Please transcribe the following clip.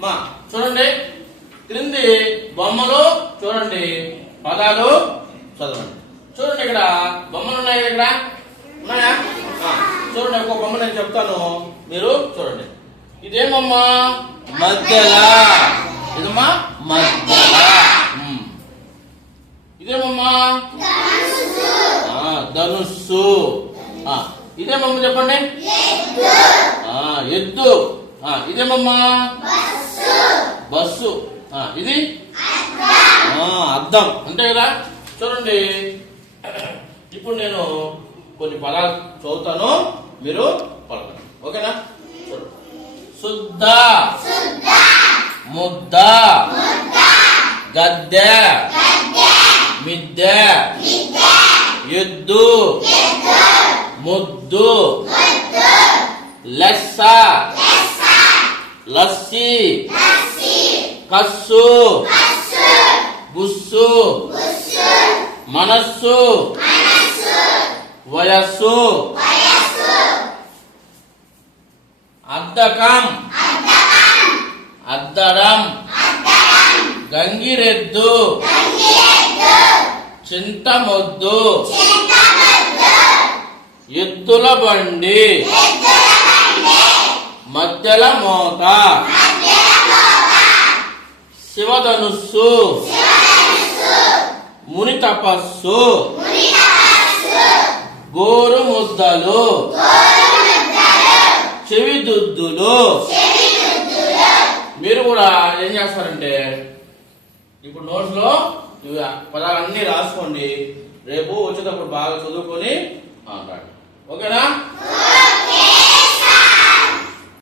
మా. చూడండి. క్రింది బొమ్మలు చూడండి. పదాలు చదవండి. చూడండి ఇక్కడ బొమ్మలు ఉన్నాయి ఇక్కడ? ఉన్నాయా? చూడండి ఒక బొమ్మ నేను చెప్తాను. మీరు చూడండి. ఇదేమమ్మా? మధ్యలా ఇదమ్మా మధ్యలా ఇదేమమ్మా? ఆ, ధనుస్సు. ఆ, ఇదేమమ్మా చెప్పండి? ఎద్దు. ఇదేమమ్మా? బస్సు. ఇది? అద్దం. అంతే కదా? చూడండి. ఇప్పుడు నేను కొన్ని పదాలు చదువుతాను. మీరు పలకండి ఓకేనా. శుద్ధ. ముద్ద. గద్దె. మిద్దె. ఎద్దు. ముద్దు. లెస్స. లస్సి. కస్సు. బుస్సు. మనస్సు. వయస్సు. అద్దకం అద్దడం గంగిరెద్దు. చింతమొద్దు. ఎత్తుల బండి. మధ్యల మోత. శివధనుస్సు. ముని తపస్సు గోరు ముద్దలు చెవి దుద్దులు మీరు కూడా ఏం చేస్తారంటే ఇప్పుడు నోట్స్లో ఇవి పదాలన్నీ రాసుకోండి. రేపు వచ్చేటప్పుడు బాగా చదువుకొని ఆ, ఓకేనా?